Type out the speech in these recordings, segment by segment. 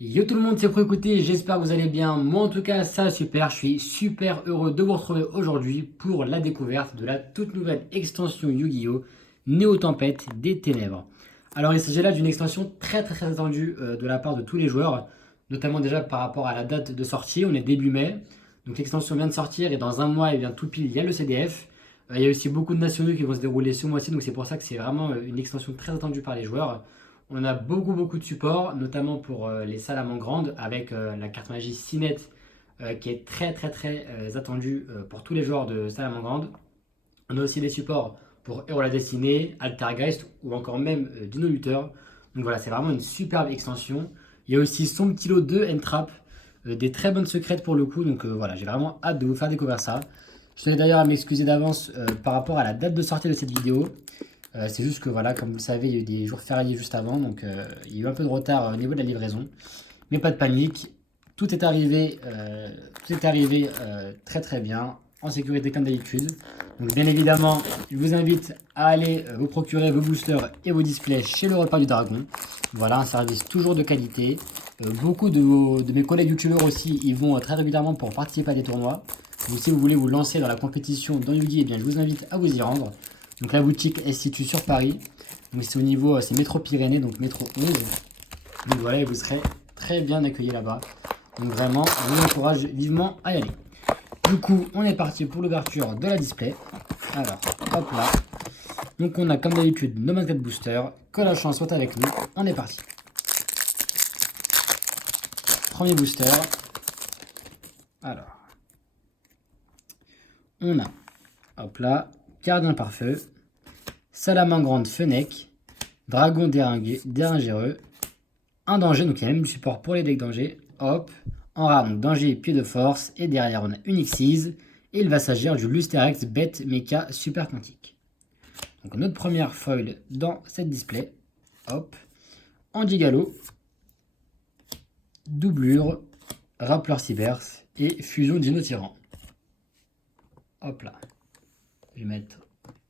Yo tout le monde, c'est Pro Écouter, j'espère que vous allez bien. Moi en tout cas, ça va super. Je suis super heureux de vous retrouver aujourd'hui pour la découverte de la toute nouvelle extension Yu-Gi-Oh! Néo-Tempête des Ténèbres. Alors il s'agit là d'une extension très attendue de la part de tous les joueurs, notamment déjà par rapport à la date de sortie. On est début mai, donc l'extension vient de sortir et dans un mois, et bien tout pile, il y a le CDF. Il y a aussi beaucoup de nationaux qui vont se dérouler ce mois-ci, donc c'est pour ça que c'est vraiment une extension très attendue par les joueurs. On a beaucoup de support, notamment pour les salamandres avec la carte magie Cinet qui est très attendue pour tous les joueurs de salamandre. On a aussi des supports pour Hero la Destinée, Altergeist ou encore même Dino Luther. Donc voilà, c'est vraiment une superbe extension. Il y a aussi son petit lot de Entrap, des très bonnes secrètes pour le coup. Donc voilà, j'ai vraiment hâte de vous faire découvrir ça. Je tenais d'ailleurs à m'excuser d'avance par rapport à la date de sortie de cette vidéo. C'est juste que voilà, comme vous le savez, il y a eu des jours fériés juste avant, donc il y a eu un peu de retard au niveau de la livraison. Mais pas de panique, tout est arrivé très bien, en sécurité comme d'habitude. Donc bien évidemment, je vous invite à aller vous procurer vos boosters et vos displays chez le repas du dragon. Voilà, un service toujours de qualité. Beaucoup de mes collègues youtubeurs aussi, ils vont très régulièrement pour participer à des tournois. Donc si vous voulez vous lancer dans la compétition dans Yu-Gi, eh bien je vous invite à vous y rendre. Donc la boutique est située sur Paris. Donc c'est au niveau, c'est métro Pyrénées, donc métro 11. Donc voilà, et vous serez très bien accueillis là-bas. Donc vraiment, je vous encourage vivement à y aller. Du coup, on est parti pour l'ouverture de la display. Alors, hop là. Donc on a comme d'habitude nos 24 boosters. Que la chance soit avec nous. On est parti. Premier booster. Alors, on a, hop là, Gardien par feu, Salamandre Fennec, Dragon Dérangéreux, un danger, donc il y a même du support pour les decks danger. Hop, en rare, donc danger, pied de force, et derrière on a une Xyz, et il va s'agir du Lusterex Bête Mecha Super Quantique. Donc notre première foil dans cette display. Hop, Andigalo, doublure, Rappler Cybers et Fusion Dino Tyran. Hop là, je vais mettre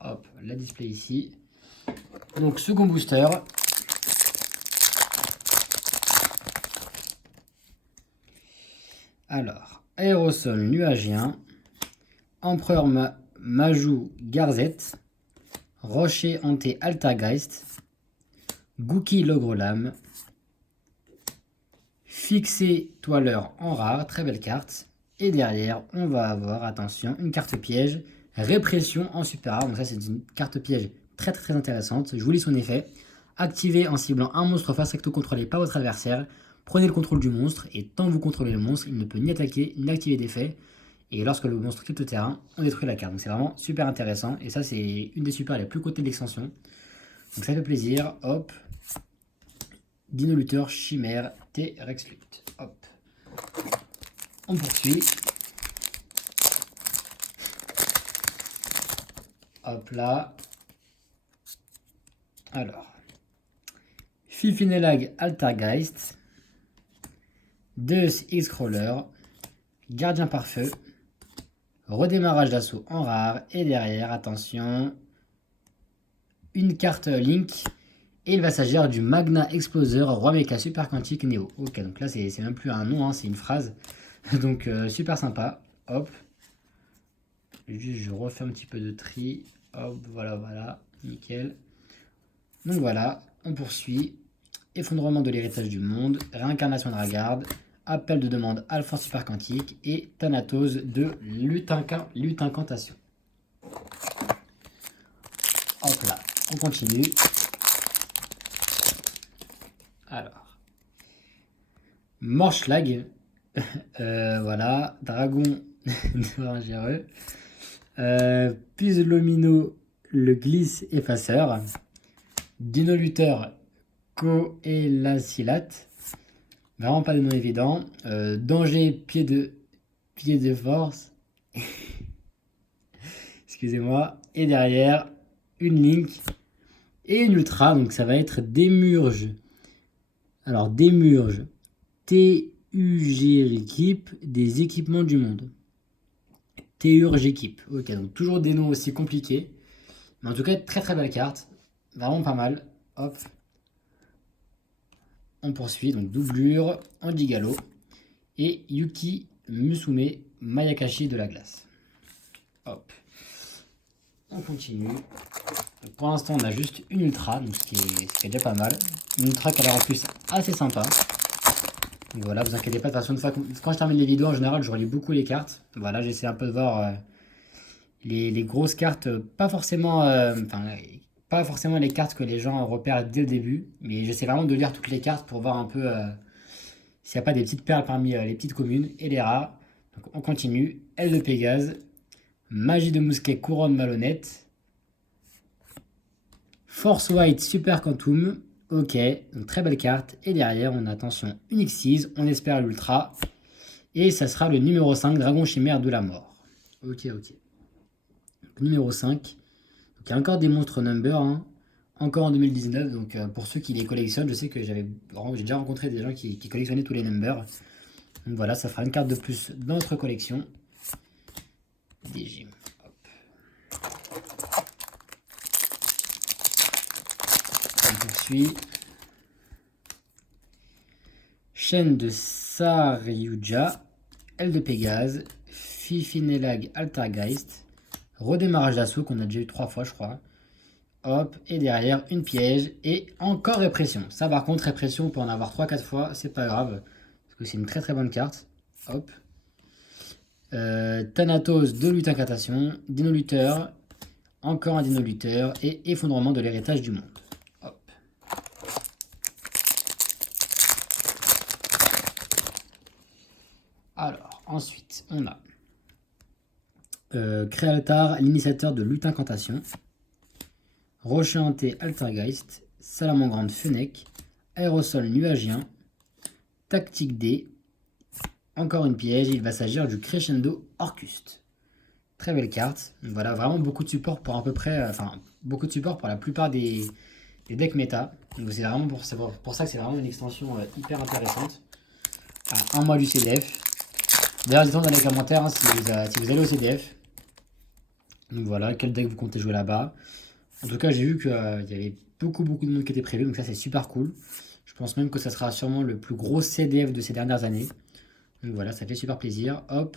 hop, la display ici. Donc second booster. Alors, Aérosol Nuagien, Empereur Majou Garzette, Rocher Hanté Altergeist, Gookie Logre-Lame, Fixé Toileur en rare, très belle carte. Et derrière, on va avoir, attention, une carte piège, Répression en super rare. Donc ça, c'est une carte piège très intéressante. Je vous lis son effet. Activez en ciblant un monstre face recto contrôlé par votre adversaire. Prenez le contrôle du monstre et tant que vous contrôlez le monstre, il ne peut ni attaquer ni activer d'effet. Et lorsque le monstre quitte le terrain, on détruit la carte. Donc c'est vraiment super intéressant. Et ça, c'est une des super les plus cotées de l'extension. Donc ça fait plaisir. Hop. Dino Luther, Chimère, T-Rex Lutte. Hop. On poursuit. Hop là. Alors. Fifinelag Altergeist. Deus X-Crawler. Gardien par feu. Redémarrage d'assaut en rare. Et derrière, attention, une carte Link. Et il va s'agir du Magna Exploser Roi Mecha Super Quantique Neo. Ok, donc là, c'est même plus un nom, hein, c'est une phrase. Donc, super sympa. Hop. Juste, je refais un petit peu de tri. Hop, voilà. Nickel. Donc voilà, on poursuit. Effondrement de l'héritage du monde. Réincarnation de Ragarde. Appel de demande Alpha Super Quantique. Et Thanatos de Lutincantation. Hop là, on continue. Alors. Morschlag. Voilà. Dragon Dérangéreux. Puzzlomino le glisse effaceur. Dino Luther Coelacilate. Vraiment pas de nom évident. Danger pied de force. Excusez-moi. Et derrière, une Link et une Ultra. Donc ça va être Démurge. Alors Démurge. TUG équipe des équipements du monde. Théurge équipe. Ok, donc toujours des noms aussi compliqués. Mais en tout cas, très belle carte. Vraiment pas mal. Hop. On poursuit, donc doublure, Andy Gallo et Yuki Musume Mayakashi de la glace. Hop. On continue. Donc pour l'instant, on a juste une ultra, donc ce qui est déjà pas mal. Une ultra qui a l'air en plus assez sympa. Donc voilà, vous inquiétez pas, de toute façon, quand je termine les vidéos, en général, je relis beaucoup les cartes. Voilà, j'essaie un peu de voir les grosses cartes, pas forcément les cartes que les gens repèrent dès le début, mais j'essaie vraiment de lire toutes les cartes pour voir un peu s'il n'y a pas des petites perles parmi les petites communes et les rares. Donc on continue. Aile de Pégase, Magie de Mousquet, Couronne Malhonnête, Force White, Super Quantum. Ok, donc très belle carte. Et derrière, on a attention une X6, on espère l'ultra. Et ça sera le numéro 5, Dragon Chimère de la Mort. Ok. Donc, numéro 5. Donc, il y a encore des monstres number, hein. Encore en 2019. Donc pour ceux qui les collectionnent, je sais que j'ai déjà rencontré des gens qui collectionnaient tous les numbers. Donc voilà, ça fera une carte de plus dans notre collection. Des gyms. On poursuit. Chaîne de Saryuja, Aile de Pégase, Fifinelag Altergeist, redémarrage d'assaut qu'on a déjà eu 3 fois je crois. Hop, et derrière une piège et encore répression. Ça par contre répression on peut en avoir 3-4 fois, c'est pas grave. Parce que c'est une très très bonne carte. Hop. Thanatos de lutte incantation, Dino-lutteur, encore un Dino-lutteur et effondrement de l'héritage du monde. Hop. Alors, ensuite, on a Créaltar, l'initiateur de lutte incantation, Rocher hanté Altergeist, Salamandre Fennec, Aérosol nuagien, Tactique D, encore une piège, il va s'agir du Crescendo Orcuste. Très belle carte. Voilà, vraiment beaucoup de support pour à peu près, beaucoup de support pour la plupart des decks méta. Donc c'est vraiment pour ça que c'est vraiment une extension hyper intéressante. À un mois du CDF. D'ailleurs, dites-moi dans les commentaires hein, si vous allez au CDF. Donc voilà, quel deck vous comptez jouer là-bas. En tout cas, j'ai vu qu'il y avait beaucoup de monde qui était prévu, donc ça c'est super cool. Je pense même que ça sera sûrement le plus gros CDF de ces dernières années. Donc voilà, ça fait super plaisir. Hop,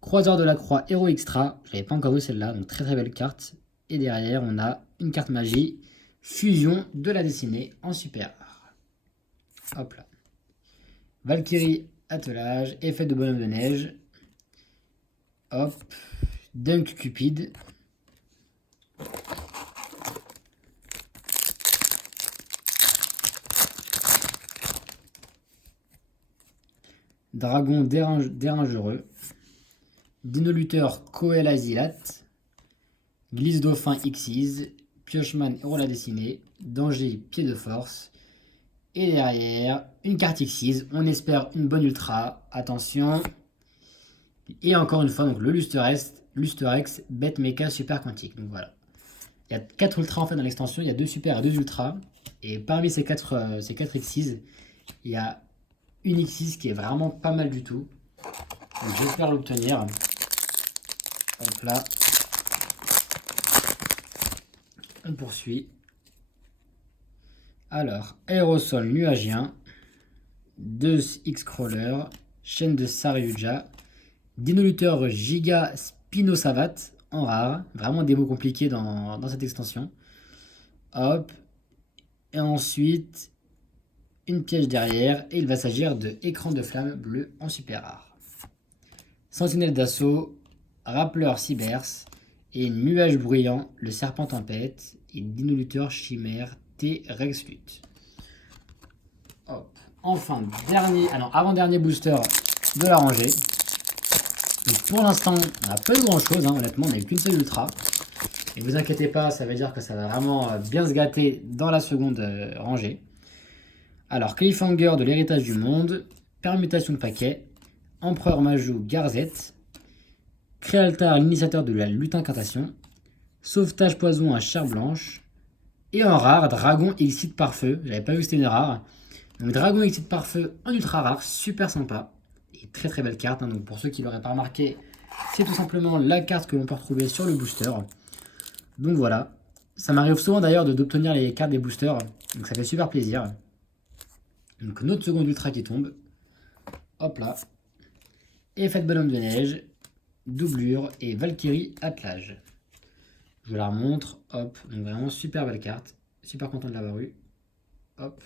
Croiseur de la Croix, Héros Extra. Je n'avais pas encore vu celle-là, donc très belle carte. Et derrière, on a une carte magie, Fusion de la dessinée en super rare. Hop là. Valkyrie, attelage, effet de bonhomme de neige. Hop, Dunk Cupid. Dragon dérangereux. Dino-lutteur Koel Azilat. Glisse Dauphin Xyz. Piocheman Héros la dessinée. Danger Pied de force. Et derrière, une carte Xyz. On espère une bonne ultra. Attention. Et encore une fois, donc le Lusterex Bête Mecha Super Quantique. Donc voilà. Il y a 4 ultras en fait dans l'extension. Il y a 2 super et 2 ultras. Et parmi ces 4 Xyz, il y a une X6 qui est vraiment pas mal du tout. Donc j'espère l'obtenir. Hop là. On poursuit. Alors, aérosol nuagien, 2 X-Crawler, chaîne de Saryuja, Dino-lutteur Giga Spinosavat en rare. Vraiment des mots compliqués dans cette extension. Hop. Et ensuite, une piège derrière. Et il va s'agir de écran de flamme bleu en super rare. Sentinelle d'assaut, Rappeleur Cybers et Nuage bruyant, le Serpent Tempête et Dino-lutteur Chimère T Rex Lutte. Hop. Enfin, avant-dernier booster de la rangée. Donc pour l'instant, on n'a pas eu grand chose, hein, honnêtement, on n'a eu qu'une seule ultra. Et vous inquiétez pas, ça veut dire que ça va vraiment bien se gâter dans la seconde rangée. Alors, Cliffhanger de l'héritage du monde, permutation de paquet, Empereur Majou Garzette, Créaltar l'initiateur de la lutte incantation, Sauvetage poison à chair blanche, et en rare, Dragon Excite par feu. J'avais pas vu que c'était une rare. Donc Dragon Excite par feu en ultra rare, super sympa. Et très très belle carte. Hein. Donc pour ceux qui l'auraient pas remarqué, c'est tout simplement la carte que l'on peut retrouver sur le booster. Donc voilà. Ça m'arrive souvent d'ailleurs d'obtenir les cartes des boosters. Donc ça fait super plaisir. Donc notre seconde ultra qui tombe. Hop là. Effet de bonhomme de neige. Doublure et Valkyrie attelage. Je vous la remontre. Hop. Donc vraiment super belle carte. Super content de l'avoir eu. Hop.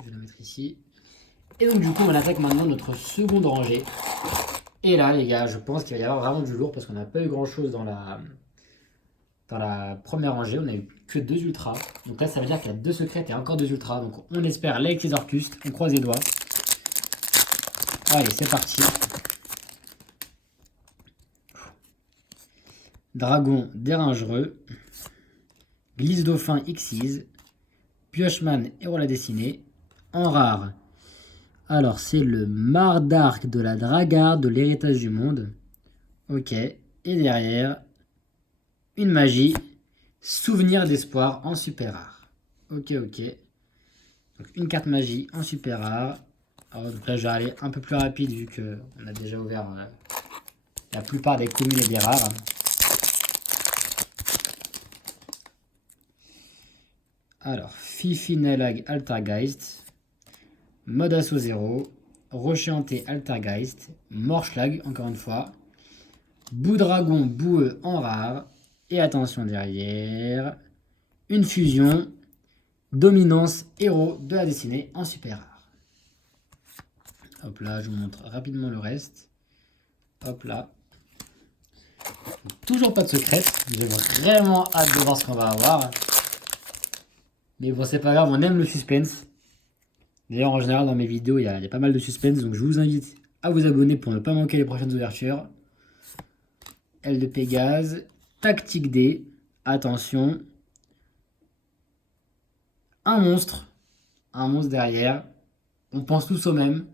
Je vais la mettre ici. Et donc du coup on attaque maintenant notre seconde rangée. Et là les gars, je pense qu'il va y avoir vraiment du lourd parce qu'on n'a pas eu grand chose dans la première rangée. On a eu que 2 ultras. Donc là ça veut dire qu'il y a 2 secrètes et encore 2 ultras. Donc on espère avec les Orcustes. On croise les doigts. Allez c'est parti. Dragon dérangereux. Glisse dauphin Xyz. Piocheman héros la dessinée. En rare. Alors, c'est le Mardark de la Dragarde de l'héritage du monde. Ok. Et derrière, une magie. Souvenir d'espoir en super rare. Ok, ok. Donc, une carte magie en super rare. Alors, donc là, je vais aller un peu plus rapide vu qu'on a déjà ouvert la plupart des communes et des rares. Alors, Fifi-Nalag Altergeist. Mode assaut 0, Rocher hanté Altergeist, Morschlag, encore une fois, Boudragon boueux en rare, et attention derrière, une fusion, Dominance héros de la dessinée en super rare. Hop là, je vous montre rapidement le reste. Hop là. Toujours pas de secret, j'ai vraiment hâte de voir ce qu'on va avoir. Mais bon, c'est pas grave, on aime le suspense. D'ailleurs, en général, dans mes vidéos, il y a pas mal de suspense, donc je vous invite à vous abonner pour ne pas manquer les prochaines ouvertures. L de Pégase, Tactique D, attention, un monstre derrière, on pense tous au même,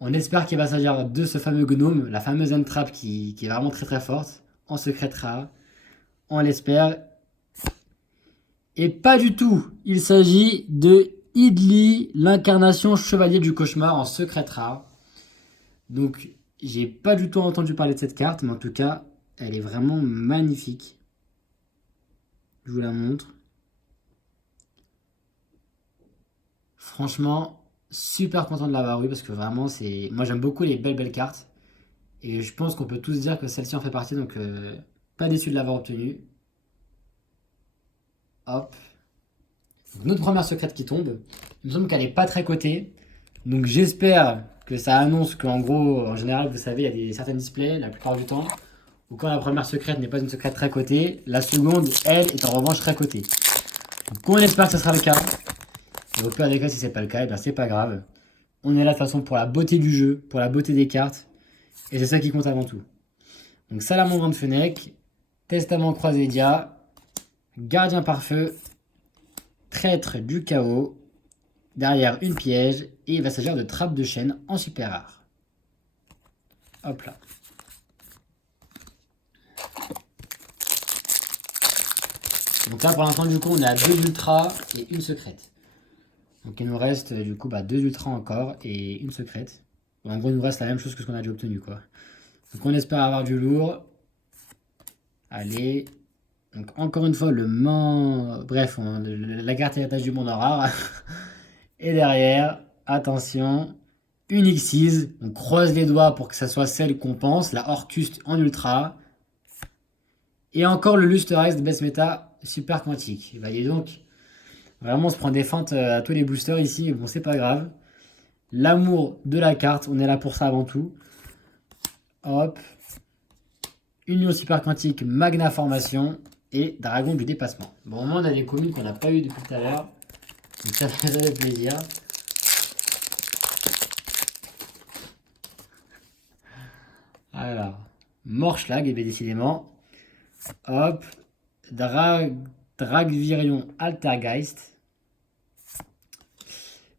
on espère qu'il va s'agir de ce fameux gnome, la fameuse entrap qui est vraiment très très forte, en secret rare, on l'espère, et pas du tout, il s'agit de Idli, l'incarnation chevalier du cauchemar en secret rare. Donc, j'ai pas du tout entendu parler de cette carte, mais en tout cas, elle est vraiment magnifique. Je vous la montre. Franchement, super content de l'avoir eu parce que vraiment, c'est. Moi, j'aime beaucoup les belles cartes. Et je pense qu'on peut tous dire que celle-ci en fait partie, donc pas déçu de l'avoir obtenue. Hop. Donc, notre première secrète qui tombe. Il me semble qu'elle n'est pas très cotée. Donc j'espère que ça annonce qu'en gros, en général, vous savez, il y a certains displays, la plupart du temps, où quand la première secrète n'est pas une secrète très cotée, la seconde, elle, est en revanche très cotée. Donc on espère que ce sera le cas. Et au pire des cas, si c'est pas le cas, et bien c'est pas grave. On est là de toute façon pour la beauté du jeu, pour la beauté des cartes. Et c'est ça qui compte avant tout. Donc Salamandre de Fennec, Testament croisé Dia, Gardien par feu, Traître du chaos, derrière une piège, et il va s'agir de Trappe de chêne en super rare. Hop là. Donc là pour l'instant du coup on est à 2 ultras et une secrète. Donc il nous reste du coup 2 ultras encore et une secrète. En gros il nous reste la même chose que ce qu'on a déjà obtenu quoi. Donc on espère avoir du lourd. Allez. Donc encore une fois bref, la carte héritage du monde en rare. Et derrière, attention, une Xyz. On croise les doigts pour que ça soit celle qu'on pense. La Orcuste en ultra. Et encore le Luster X de Best Meta super quantique. Et donc, vraiment on se prend des feintes à tous les boosters ici. Bon c'est pas grave. L'amour de la carte, on est là pour ça avant tout. Hop. Union super quantique, Magna formation et Dragon du dépassement. Bon, au moins on a des communes qu'on n'a pas eu depuis tout à l'heure. Donc ça fait plaisir. Alors, Morschlag, et bien décidément. Hop. Dragvirion Altergeist.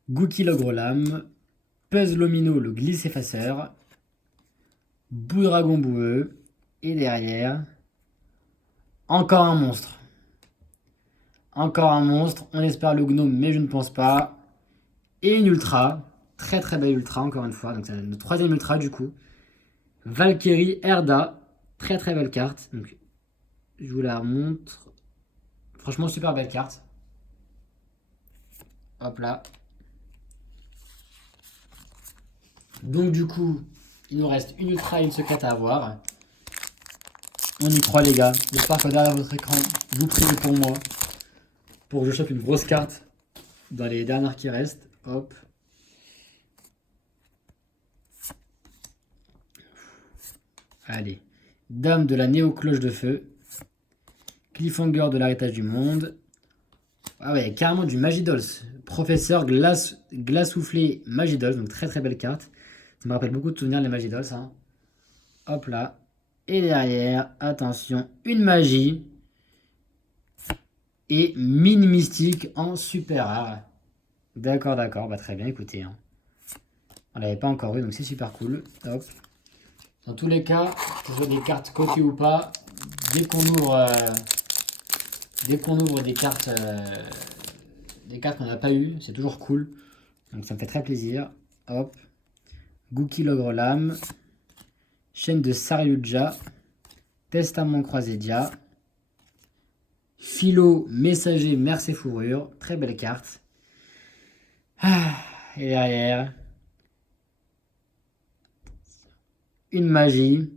Gookie l'ogre-lame. Puzzlomino le glisse effaceur. Boudragon boueux. Et derrière, encore un monstre. Encore un monstre. On espère le gnome, mais je ne pense pas. Et une ultra. Très très belle ultra, encore une fois. Donc c'est notre troisième ultra du coup. Valkyrie Erda. Très très belle carte. Donc je vous la montre. Franchement, super belle carte. Hop là. Donc du coup, il nous reste une ultra et une secrète à avoir. On y croit les gars. J'espère que derrière votre écran, vous priez pour moi. Pour que je chope une grosse carte dans les dernières qui restent. Hop. Allez. Dame de la néo-cloche de feu. Cliffhanger de l'héritage du monde. Ah ouais, carrément du Magidolls. Professeur Glassoufflé Magidolls. Donc très très belle carte. Ça me rappelle beaucoup de souvenirs les Magidolls. Hein. Hop là. Et derrière, attention, une magie. Et mini mystique en super rare. D'accord, d'accord. Bah très bien, écoutez. Hein. On l'avait pas encore eu, donc c'est super cool. Hop. Dans tous les cas, que ce soit des cartes copie ou pas, dès qu'on ouvre, des cartes qu'on n'a pas eues, c'est toujours cool. Donc ça me fait très plaisir. Hop. Gookie l'ogre lame. Chaîne de Saryuja. Testament croisé dia. Philo messager mercé fourrure. Très belle carte. Ah, et derrière, une magie.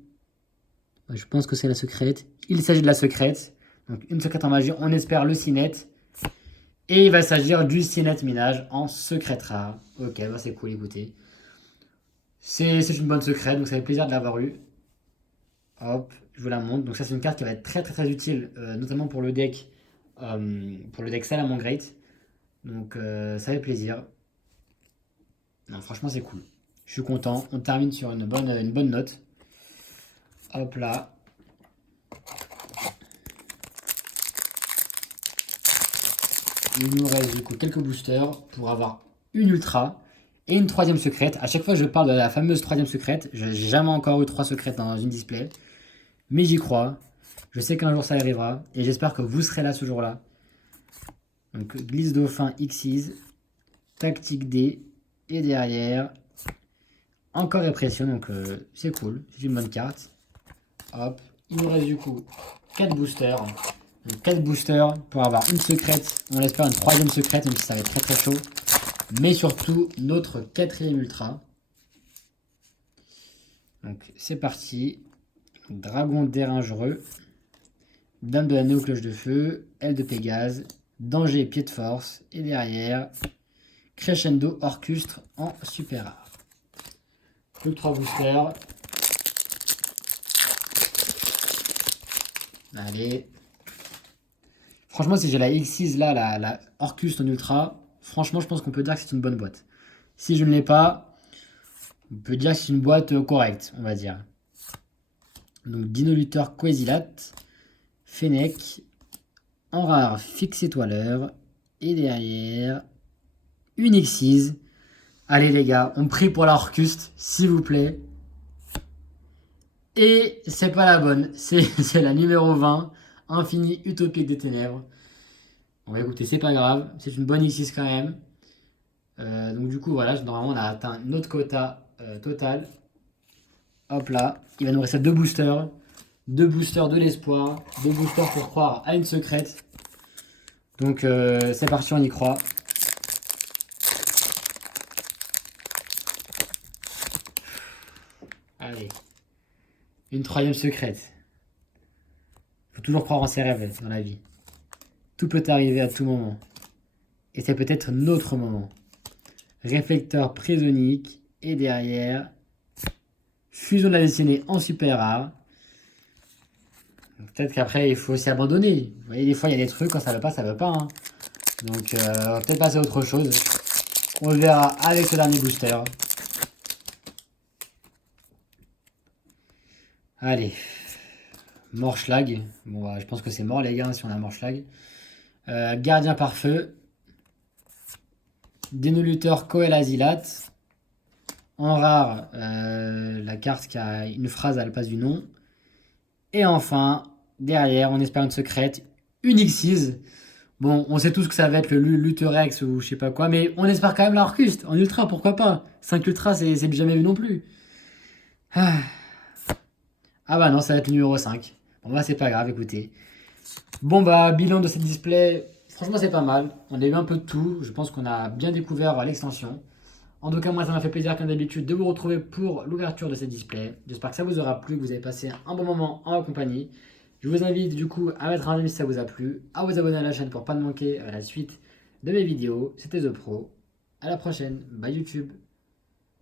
Je pense que c'est la secrète. Il s'agit de la secrète. Donc une secrète en magie. On espère le Cinet. Et il va s'agir du Cinet Minage en secrète rare. Ok, bah c'est cool, écoutez. C'est une bonne secrète, donc ça fait plaisir de l'avoir eu. Hop, je vous la montre. Donc ça c'est une carte qui va être très très très utile, notamment pour le deck Salamangreat. Donc ça fait plaisir. Non, franchement c'est cool. Je suis content. On termine sur une bonne note. Hop là. Il nous reste du coup quelques boosters pour avoir une ultra et une troisième secrète. À chaque fois je parle de la fameuse troisième secrète. J'ai jamais encore eu 3 secrètes dans une display. Mais j'y crois. Je sais qu'un jour ça arrivera. Et j'espère que vous serez là ce jour-là. Donc glisse dauphin Xyz. Tactique D. Et derrière, encore répression. Donc c'est cool. C'est une bonne carte. Hop. Il nous reste du coup 4 boosters. Donc 4 boosters pour avoir une secrète. On espère une troisième secrète, même si ça va être très très chaud. Mais surtout notre quatrième ultra. Donc c'est parti. Dragon dérangereux. Dame de la néo-cloche de feu. Aile de Pégase. Danger pied de force. Et derrière, Crescendo orchestre en super rare. Plus que 3 boosters. Allez. Franchement, si j'ai la X6 là, la Orcust en ultra, franchement, je pense qu'on peut dire que c'est une bonne boîte. Si je ne l'ai pas, on peut dire que c'est une boîte correcte, on va dire. Donc, Dinoluteur Quasilat, Fennec, en rare Fixe étoileur, et derrière, une X6. Allez les gars, on prie pour la Orcust, s'il vous plaît. Et c'est pas la bonne, c'est la numéro 20, Infini Utopique des Ténèbres. On va écouter, c'est pas grave, c'est une bonne X6 quand même. Donc du coup voilà, normalement on a atteint notre quota total. Hop là, il va nous rester 2 boosters. 2 boosters de l'espoir, 2 boosters pour croire à une secrète. Donc c'est parti, on y croit. Allez, une troisième secrète. Faut toujours croire en ses rêves dans la vie. Tout peut arriver à tout moment. Et c'est peut-être notre moment. Réflecteur prisonique. Et derrière, fusion de la destinée en super rare. Peut-être qu'après, il faut aussi abandonner. Vous voyez, des fois, il y a des trucs, quand ça veut pas, ça veut pas. Hein. Donc, on va peut-être passer à autre chose. On le verra avec le dernier booster. Allez. Morschlag. Bon, bah, je pense que c'est mort, les gars, si on a Morschlag. Gardien par feu. Dénoluteur Koel Azilat. En rare, la carte qui a une phrase à la place du nom. Et enfin, derrière, on espère une secrète, une X6. Bon, on sait tous que ça va être le Luterex ou je sais pas quoi, mais on espère quand même la Orcust en ultra, pourquoi pas. 5 ultra, c'est jamais vu non plus. Ah. Bah non, ça va être le numéro 5. Bon bah c'est pas grave, écoutez. Bon bah, bilan de cette display, franchement c'est pas mal. On a eu un peu de tout, je pense qu'on a bien découvert l'extension. En tout cas, moi, ça m'a fait plaisir, comme d'habitude, de vous retrouver pour l'ouverture de ces displays. J'espère que ça vous aura plu, que vous avez passé un bon moment en ma compagnie. Je vous invite du coup à mettre un j'aime si ça vous a plu, à vous abonner à la chaîne pour pas manquer la suite de mes vidéos. C'était The Pro. À la prochaine. Bye YouTube.